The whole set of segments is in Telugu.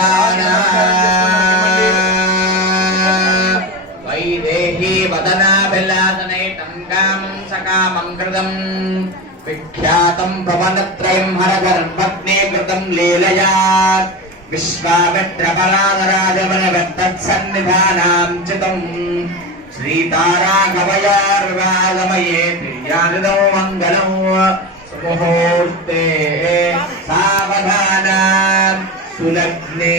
సావధాన వైదేహీ వదనాభిలాసనైతం కామం సకామం కృతం విఖ్యాతం భవనత్రయం హరగర్భగ్నే కృతం లీలయా విశ్వామిత్రపరాధరాజవనవత్తత్సన్నిధానాం చితం శ్రీతారాగమయార్వాగమయే ప్రియానిదో మంగళం ముహూర్తే సావధాన సులగ్నే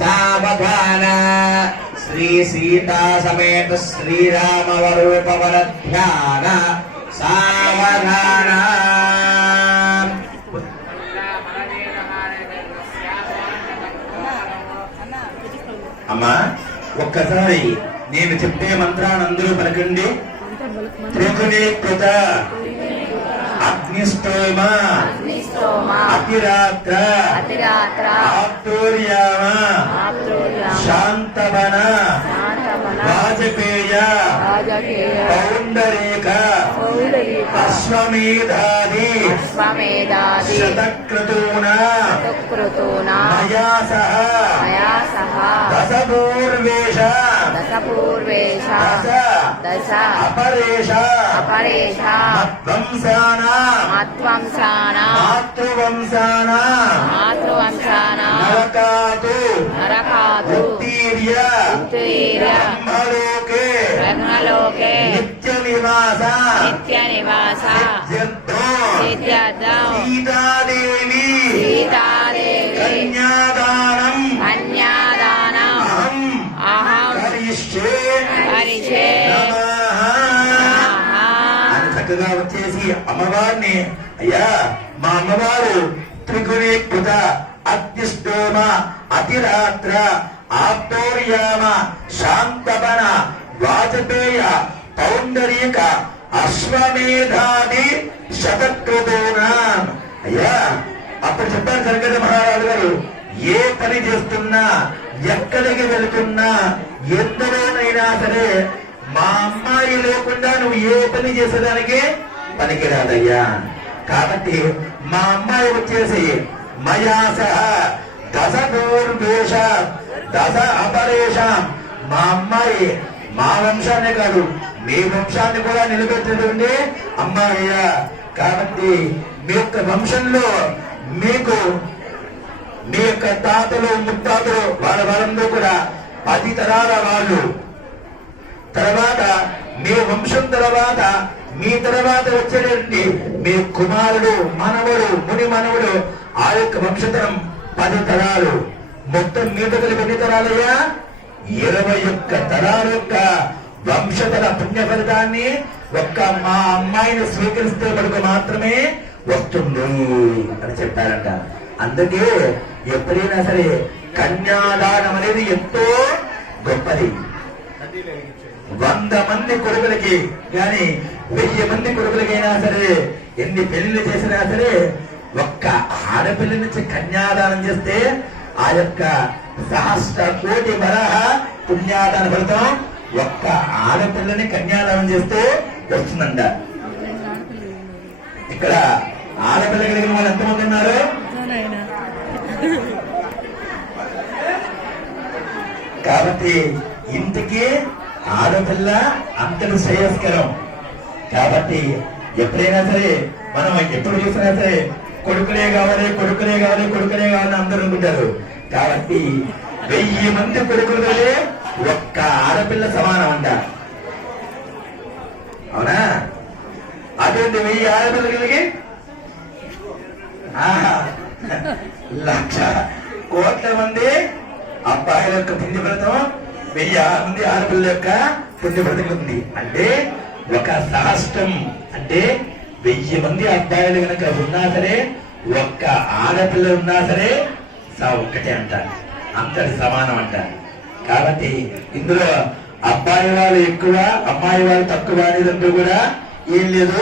సావధాన శ్రీ సీతా సమేత శ్రీరామవరూపవర ధ్యాన సావధాన. అమ్మా ఒక్కసారి నేను చెప్పే మంత్రాన్ని అందరూ పలకండి. త్రిగుణీకృత అగ్నిష్టోమ అతిరాత్ర ఆప్తోర్యామ శాంతవన వాజపేయ పౌండరీక అశ్వమేధాది శతక్రతూన మయా సహ దశపూర్వేష దశ అపరేష మాతృవంశానా నరకాతు బ్రహ్మలోకే నిత్య నివాస సిద్ధ్యర్థం సీతాదేవి కన్యాదానం అహం కరిష్యే అని చక్కగా వచ్చేసి అమ్మవారిని, అయ్యా మా అమ్మవారు త్రిగుణీకృత అగ్నిష్టోమ అతిరాత్ర ఆప్తోర్యామ శాంతవన వాజపేయ పౌండరీక అశ్వమేధాది శతక్రతూన. అయ్యా అప్పుడు చెప్పారు జగద మహారాజు గారు, ఏ పని చేస్తున్నా ఎక్కడికి వెళుతున్నా ఎందులోనైనా సరే మా అమ్మాయి లేకుండా నువ్వు ఏ పని చేసేదానికి పనికిరాదయ్యా. కాబట్టి మా అమ్మాయి వచ్చేసి మయా సహ దశపూర్వేష దశ అపరేష, మా అమ్మాయి మా వంశాన్ని కాదు మీ వంశాన్ని కూడా నిలబెట్టేటువంటి అమ్మాయ్యా. కాబట్టి మీ యొక్క వంశంలో మీకు మీ యొక్క తాతలు ముత్తాతలు వాళ్ళందరూ కూడా 10 తరాల వాళ్ళు, తర్వాత మీ వంశం తర్వాత మీ తర్వాత వచ్చేటువంటి మీ కుమారుడు మనవడు ముని మనవుడు ఆ యొక్క వంశతరం 10 తరాలు. మొత్తం మీ దగ్గర ఎన్ని తరాలయ్యా? 21 తరాల యొక్క వంశతర పుణ్య ఫలితాన్ని ఒక్క మా అమ్మాయిని స్వీకరిస్తే మనకు మాత్రమే వస్తుంది అని చెప్పారంట. అందుకే ఎప్పుడైనా సరే కన్యాదానం అనేది ఎంతో గొప్పది. 100 మంది కొడుకులకి గాని 1000 మంది కొడుకులకైనా సరే ఎన్ని పెళ్లిళ్ళు చేసినా సరే ఒక్క ఆడపిల్ల నుంచి కన్యాదానం చేస్తే ఆ యొక్క సహస్ర కోటి వరహ పుణ్యాదాన ఫలితం ఒక్క ఆడపిల్లని కన్యాదానం చేస్తే వస్తుందంట. ఇక్కడ ఆడపిల్ల కలిగిన వాళ్ళు ఎంతమంది ఉన్నారు? కాబట్టి ఇంటికి ఆడపిల్ల అంతటి శ్రేయస్కరం. కాబట్టి ఎప్పుడైనా సరే మనం ఎప్పుడు చూసినా సరే కొడుకులే కావాలి కొడుకులే కావాలి కొడుకులే కావాలని అందరూ అనుకుంటారు. కాబట్టి 1000 మంది కొడుకులే ఒక్క ఆడపిల్ల సమానం అంట. అవునా? అటువంటి 1000 ఆడపిల్లలకి 1,00,000 మంది అబ్బాయిల యొక్క పుణ్యఫలితం 1000 మంది ఆడపిల్ల యొక్క పుణ్యఫలితం ఉంది. అంటే ఒక సహస్రం అంటే 1000 మంది అబ్బాయిలు కనుక ఉన్నా సరే ఒక్క ఆడపిల్ల ఉన్నా సరే ఒక్కటే అంట, అంతటి సమానం అంట. కాబట్టి ఇందులో అబ్బాయి వాళ్ళు ఎక్కువ అమ్మాయి వాళ్ళు తక్కువ అనేది కూడా ఏం లేదు.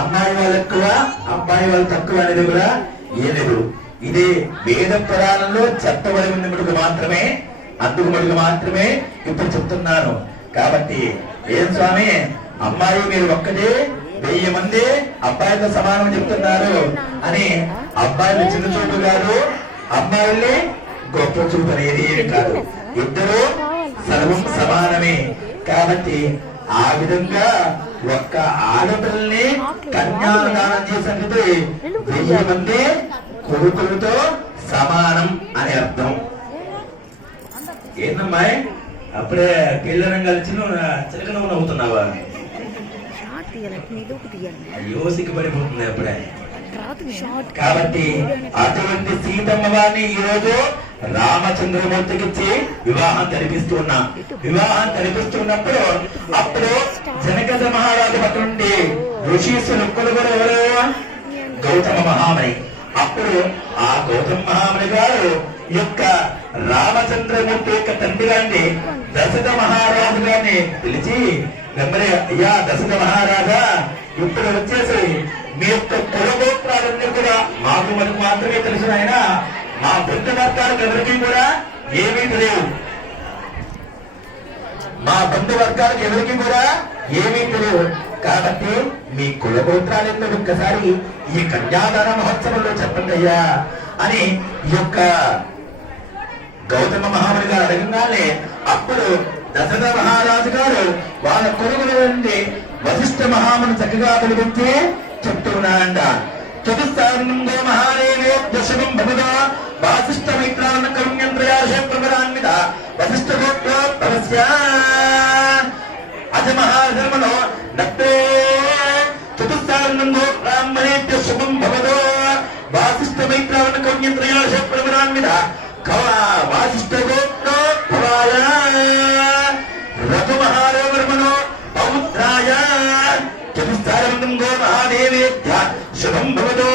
అమ్మాయి వాళ్ళు ఎక్కువ అబ్బాయి వాళ్ళు తక్కువ అనేది కూడా ఏం లేదు. ఇది వేద పురాణంలో చెప్పబడి ఉన్న మటుకు మాత్రమే, అందుకు మటుకు మాత్రమే ఇప్పుడు చెప్తున్నాను. కాబట్టి ఏం స్వామి అమ్మాయి మీరు ఒక్కటే 1000 మంది అబ్బాయితో సమానం చెప్తున్నారు అని అబ్బాయిలు చిన్న చూపు కాదు, అమ్మాయిల్ని గొప్ప చూపు అనేది ఏమి కాదు. ఇద్దరు సర్వం సమానమే. కాబట్టి ఆ విధంగా ఒక్క ఆడపిల్లని కన్యాదానం చేసినట్లయితే 1000 మంది కొడుకులతో సమానం అని అర్థం. ఏందమ్మాయి అప్పుడే పెళ్ళరంగాలు చిలక నువ్వు నవ్వుతున్నావా? అయ్యో సిగ్గుపడిపోతుంది అప్పుడే. కాబట్టి అటువంటి సీతమ్మ వారిని ఈ రోజు రామచంద్రమూర్తికి ఇచ్చి వివాహం జరిపిస్తున్నప్పుడు అప్పుడు జనక మహారాజు పట్ల నుండి ఋషీశ్వరు కూడా ఎవరు? గౌతమ మహామణి. అప్పుడు ఆ గౌతమ మహామణి గారు యొక్క రామచంద్రమూర్తి యొక్క తండ్రి గారిని దశరథ మహారాజు గారిని పిలిచి, అయ్యా దశరథ మహారాజా, ఇప్పుడు వచ్చేసి మీ యొక్క కులగోత్రాలన్నీ కూడా మనకు మాత్రమే తెలిసిన ఆయన, మా బంధువర్గాలకు ఎవరికి కూడా ఏమీ తెలియవు. కాబట్టి మీ కులగోత్రాలెంతో ఒక్కసారి ఈ కన్యాదాన మహోత్సవంలో చెప్పండి అయ్యా అని ఈ యొక్క గౌతమ మహాముని గారు అడగగానే అప్పుడు దశరథ మహారాజు గారు వాళ్ళ కొడుకుల నుండి వశిష్ఠ మహాముని చక్కగా పిలిపించి చెప్తున్నారంట. చతుస్సారణంలో మహాదేవే దశకం భగవ వాసిష్ఠ మిత్రాన్న కరుణ్యంత్రయాశ ప్రమరాన్విత వశిష్ఠ గోత్రోద్భవస్య అజ మహాధర్మలో నత్తే చతుస్సారణంలో బ్రాహ్మణేభ్య శుభం భవదో వాసిష్ఠ మిత్రాన్న కరుణ్యంత్రయాశ ప్రమరాన్విత వాసిష్ఠ గోత్రోద్భవాయ రఘు మహాదేవర్మనో పౌత్రాయ చతుస్సారణంలో మహాదేవేభ్య శుభం భవతో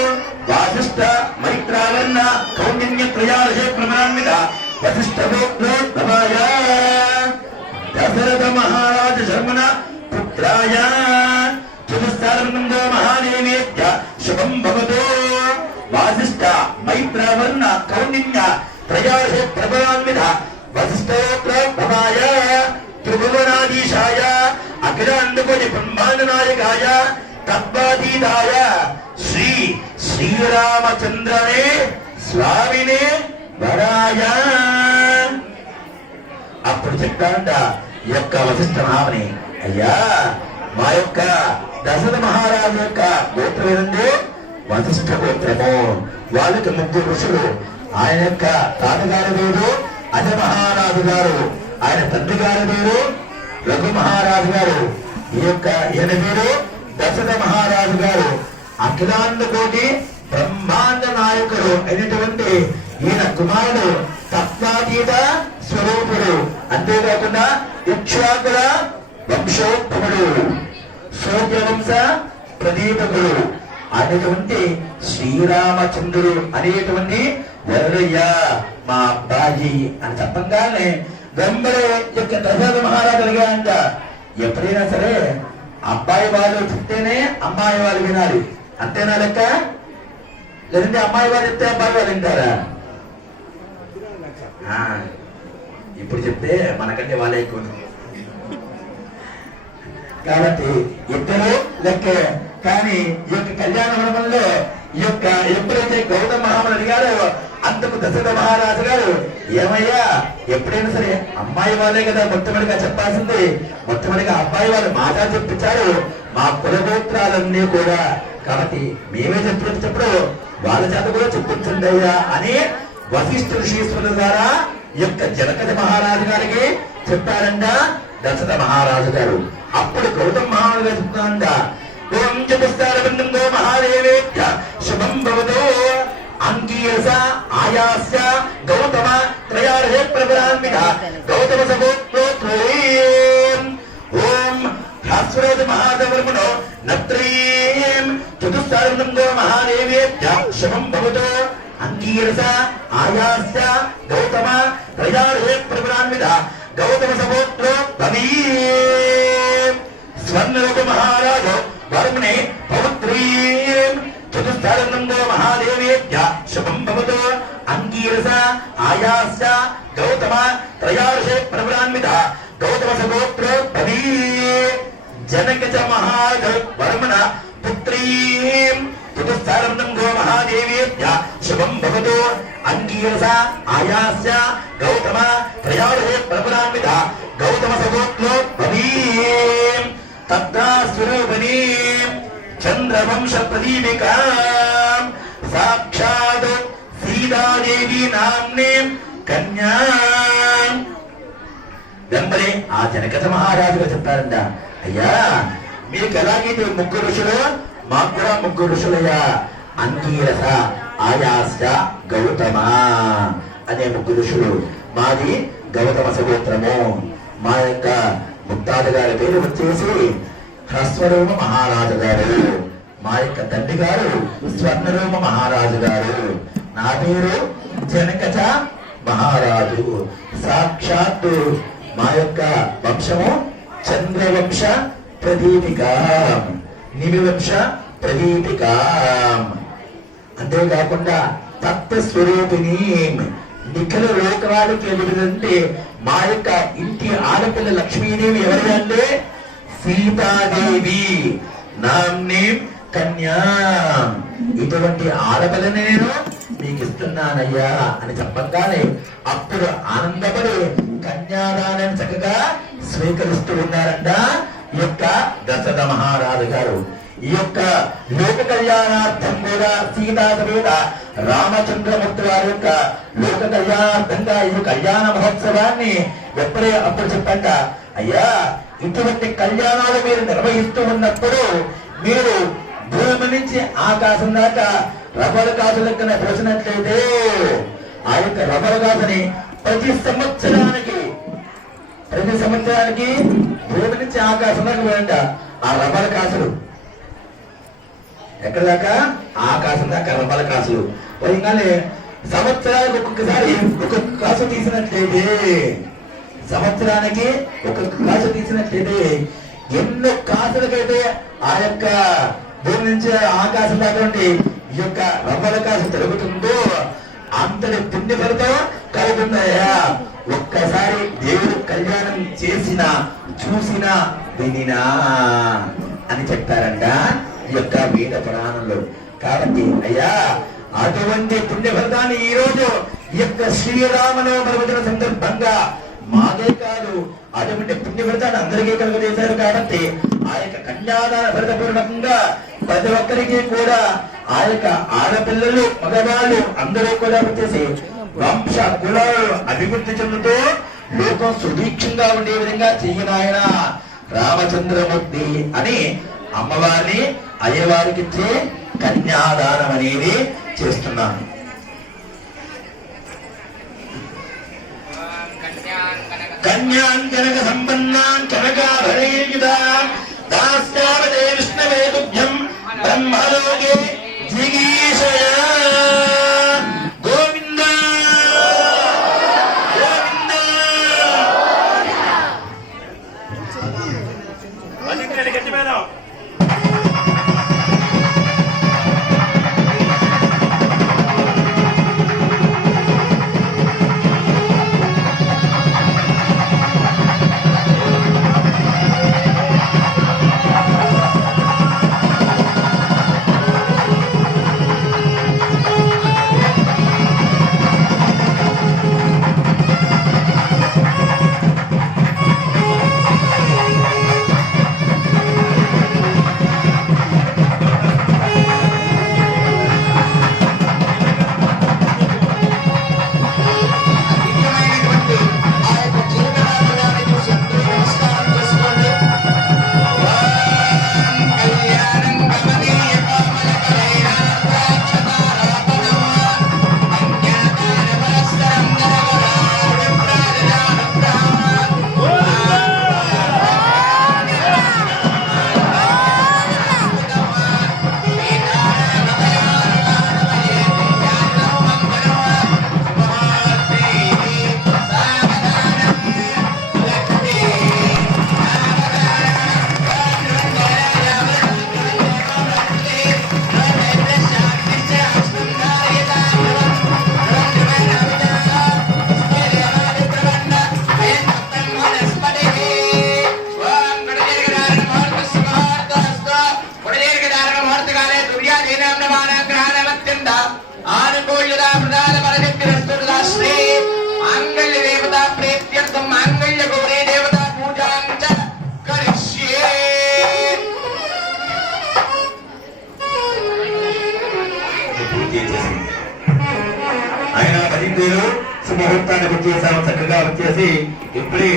వాసిష్ఠ మైత్రావన్న కౌండిన్యత్రయాశ ప్రమాణిత వశిష్ఠ గోత్రోద్భవాయ దశరథ మహారాజ శర్మణ పుత్రాయ చతుస్సారణంలో మహాదేవేభ్య శుభం భవతో వాసిష్ఠ మైత్రావన్న కౌండిన్య త్రయాశ ప్రమాణిత వశిష్ఠ గోత్రోద్భవాయ త్రిభువనాధీశాయ అఖిలాండకోటి బ్రహ్మాండ నాయకాయ తత్వాతీతాయ శ్రీ శ్రీరామచంద్రనే స్వామినే వరాయ. అప్పుడు చెప్తానంట ఈ యొక్క వశిష్ఠ మహాముని, అయ్యా మా యొక్క దశరథ మహారాజు యొక్క గోత్రం ఏదండి? వశిష్ఠ గోత్రము. వాళ్ళకి 3 ఋషులు. ఆయన యొక్క తాతగారి పేరు అజ మహారాజు గారు, ఆయన తండ్రి గారి పేరు రఘు మహారాజు గారు, ఈయన పేరు దశరథ మహారాజు గారు. అఖిలాండ కోటి బ్రహ్మాండ నాయకుడు అయినటువంటి ఈయన కుమారుడు తత్వాతీత స్వరూపుడు, అంతేకాకుండా ఇక్ష్వాకుల వంశోద్భవుడు, సూర్యవంశ ప్రదీపకుడు అనేటువంటి శ్రీరామచంద్రుడు అనేటువంటి వరుడయ్య మా అబ్బాయి అని చెప్పగానే వెంబడే యొక్క దశరథ మహారాజు అడిగాయంట, ఎప్పుడైనా సరే అబ్బాయి వాళ్ళు చెప్తేనే అమ్మాయి వాళ్ళు వినాలి, అంతేనా లెక్క? లేదంటే అమ్మాయి వాళ్ళు చెప్తే అబ్బాయి వాళ్ళు వింటారా? ఇప్పుడు చెప్తే మనకంటే వాళ్ళే ఎక్కువ. కాబట్టి ఇద్దరు లెక్కే. కానీ ఈ యొక్క కళ్యాణ మండపంలో ఈ యొక్క ఎప్పుడైతే గౌతమ మహాముని అడిగారో అంతకు దశరథ మహారాజు గారు, ఏమయ్యా ఎప్పుడైనా సరే అమ్మాయి వాళ్ళే కదా మొట్టమొదటిగా చెప్పాల్సింది, మొట్టమొదటిగా అబ్బాయి వాళ్ళు మాట చెప్పించారు మా కులగోత్రాలన్నీ కూడా, కాబట్టి మేమే చెప్పినప్పుడు వాళ్ళ చేత కూడా చెప్పించండి అయ్యా అని వశిష్ఠ ఋషీశ్వరుల ద్వారా ఈ యొక్క జనక మహారాజు గారికి చెప్పారంట దశరథ మహారాజు గారు. అప్పుడు గౌతమ మహారాజు గారు చెప్తారంట, ఓం చతుస్సారబంధంలో మహాదేవేభ్య శుభం భవతో అంగీరస ఆయాస్య గౌతమ త్రయార్హే ప్రవరాన్విత గౌతమ సగోత్రోత్రోం ఓం భాస్వరేజ మహాదేవర్మణో నత్రీం చతుస్సారబంధంలో మహాదేవేభ్య శుభం భవతో అంగీరస ఆయాస్య గౌతమ త్రయార్హే ప్రవరాన్విత గౌతమ సగోత్రోద్భవీ స్వర్ణలోక మహారాజు వర్మణే పౌత్రీం చతుస్సారణంలో మహాదేవేభ్య శుభం భవతో అంగీరస ఆయాస్య గౌతమ త్రయార్షే ప్రవరాన్విత గౌతమ సగోత్రోద్భవీ జనక చ మహారాజు వర్మణ పుత్రీం చతుస్సారణంలో మహాదేవేభ్య శుభం భవతో అంగీరస ఆయాస్య గౌతమ త్రయాళే ప్రపురాన్విత గౌతమ సగోత్లో భవీం తద్దా స్వరూపిణీ చంద్రవంశ ప్రదీపికా సాక్షాత్ సీతాదేవి నామ్నే కన్యా. వెంబడే ఆ జనకథ మహారాజుగా చెప్పారంట, అయ్యా మీకు ఎలాగైతే ముగ్గురు ఋషులు మాకు కూడా ముగ్గురు ఋషులయ్యా, అంగీరస ఆయాస్య గౌతమ అనే ముగ్గురు ఋషులు. మాది గౌతమ సగోత్రము. మా యొక్క ముత్తాత గారి పేరు వచ్చేసి హ్రస్వరూప మహారాజు గారు, మా యొక్క తండ్రి గారు స్వర్ణరూప మహారాజు గారు, నా పేరు జనకచ మహారాజు. సాక్షాత్తు మా యొక్క వంశము చంద్రవంశ ప్రదీపిక, నిమివంశ ప్రదీపిక. అంతేకాకుండా తత్వస్వరూపిణి, నిఖిల లోకానికి ఎదురంటే మా యొక్క ఇంటి ఆడపిల్ల లక్ష్మీదేవి ఎవరు అంటే సీతాదేవి నామ్ని కన్యా. ఇటువంటి ఆడపిల్లని నేను మీకు ఇస్తున్నానయ్యా అని చెప్పగానే అప్పుడు ఆనందపడి కన్యాదానాన్ని చక్కగా స్వీకరిస్తూ ఉన్నారంట ఈ యొక్క దశరథ మహారాజు గారు. ఈ యొక్క లోక కళ్యాణార్థం కూడా సీతా సమేత రామచంద్రమూర్తి వారి యొక్క లోక కళ్యాణార్థంగా ఈ కళ్యాణ మహోత్సవాన్ని ఎప్పుడే అప్పుడు చెప్పంట, అయ్యా ఇటువంటి కళ్యాణాలు మీరు నిర్వహిస్తూ ఉన్నప్పుడు మీరు భూమి నుంచి ఆకాశం దాకా రబ్బర్ కాసు లెక్కన పోసినట్లయితే ఆ యొక్క రబ్బర్ కాసుని ప్రతి సంవత్సరానికి భూమి నుంచి ఆకాశం దాకా పోయంట ఆ రబ్బర్ కాసులు. ఎక్కడ దాకా? ఆకాశం దాకా రబ్బర్ కాసులు పోయిగానే సంవత్సరానికి ఒక్కొక్కసారి ఒక్కొక్క కాసు తీసినట్లయితే, సంవత్సరానికి ఒక్కొక్క కాసు తీసినట్లయితే ఎన్నో కాసులకైతే ఆ యొక్క భూమి నుంచి ఆకాశం దాకా ఈ యొక్క రబ్బర్ కాసు తిరుగుతుందో అంతటి పుణ్య ఫలితం కలుగుతున్నాయా. ఒక్కసారి దేవుడు కళ్యాణం చేసినా చూసినా వినినా అని చెప్పారంట ఈ యొక్క వేద పురాణంలో. కాబట్టి అయ్యా అటువంటి పుణ్య ఫలితాన్ని ఈ రోజు ఈ యొక్క శ్రీరామనవమి సందర్భంగా మాకే కాదు అటువంటి పుణ్య ఫలితాన్ని అందరికీ కలుగజేశారు. కాబట్టి ఆ యొక్క కన్యాదాన ఫలితపూర్వకంగా ప్రతి ఒక్కరికి కూడా ఆ యొక్క ఆడపిల్లలు మగవాళ్ళు అందరూ కూడా వచ్చేసి వంశ కులాలు అభివృద్ధి చెందుతూ లోకం సుదీక్షంగా ఉండే విధంగా చెయ్యనాయన రామచంద్రమూర్తి అని అమ్మవారిని అయ్యవారికి ఇచ్చే కన్యాదానం అనేది చేస్తున్నాను. కన్యాంకనక సంపన్నాన్ కనకాభరణేయుతాం దాస్యావతే విష్ణవే తుభ్యం బ్రహ్మలోకే జిగీషయా. గోవింద గోవింద. సుముహూర్తానికి వచ్చేసాము, చక్కగా వచ్చేసి ఇప్పుడు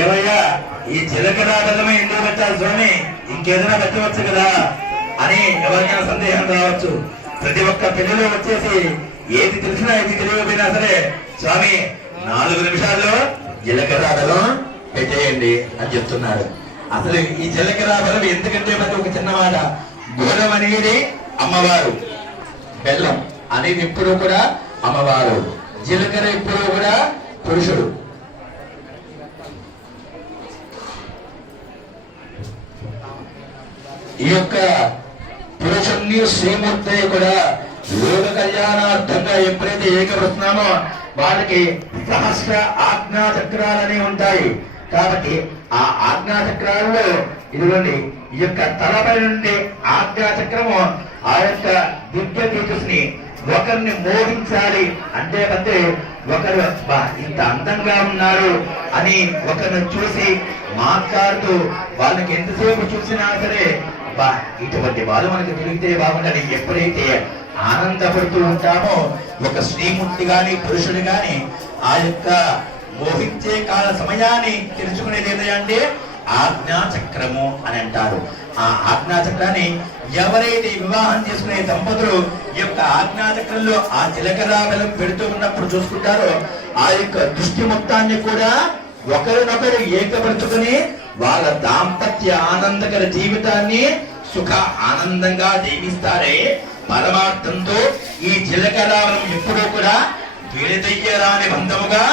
ఏమయ్యా ఈ జీలకర్ర బెల్లమే ఎందుకు పెట్టాలి స్వామి, ఇంకేదైనా పెట్టవచ్చు కదా అని ఎవరికైనా సందేహం రావచ్చు. ప్రతి ఒక్క పెళ్లిలో వచ్చేసి ఏది తెలిసినా ఏది తెలియకపోయినా సరే స్వామి 4 నిమిషాల్లో జీలకర్ర బెల్లం పెట్టేయండి అని చెప్తున్నారు. అసలు ఈ జీలకర్ర బెల్లం ఎందుకంటే మనకి ఒక చిన్న మాట, గోధుమ అనేది అమ్మవారు, బెల్లం అనేది ఎప్పుడూ కూడా అమ్మవారు, జీలకర్ర ఎప్పుడూ కూడా పురుషుడు. ఈ యొక్క పురుషుణ్ణి శ్రీమూర్తి కూడా లోక కళ్యాణార్థంగా ఎప్పుడైతే ఏకపరుస్తున్నామో వాళ్ళకి సహస్ర ఆజ్ఞా చక్రాలని ఉంటాయి. కాబట్టి ఆ ఆజ్ఞా చక్రాల్లో ఇదిగోండి ఈ యొక్క తలపై నుండి ఆజ్ఞా చక్రము ఆ యొక్క దివ్య తేజస్సుని ఒకరిని మోహించాలి అంటే ఒకరు ఇంత అందంగా ఉన్నారు అని ఒకరిని చూసి మాట్లాడుతూ వాళ్ళకి ఎంతసేపు చూసినా సరే ఇటువంటి వాళ్ళు మనకి దొరికితే బాగుండాలి. ఎప్పుడైతే ఆనందపడుతూ ఉంటామో ఒక శ్రీమూర్తి గాని పురుషుడు గాని ఆ యొక్క మోహించే కాల సమయాన్ని తెలుసుకునేది ఏంటంటే ఆజ్ఞా చక్రము అని అంటారు. ఆ ఆజ్ఞా చక్రాన్ని ఎవరైతే వివాహం చేసుకునే దంపతులు ఈ యొక్క ఆజ్ఞా చక్రంలో ఆ జీలకర్ర బెల్లం పెడుతూ ఉన్నప్పుడు చూసుకుంటారో ఆ యొక్క దృష్టి మొత్తాన్ని కూడా ఒకరినొకరు ఏకపరుచుకుని వాళ్ళ దాంపత్య ఆనందకర జీవితాన్ని సుఖ ఆనందంగా జీవిస్తారే పరమార్థంతో ఈ జీలకర్ర బెల్లం ఎప్పుడూ కూడా విడదయ్యరాని బంధముగా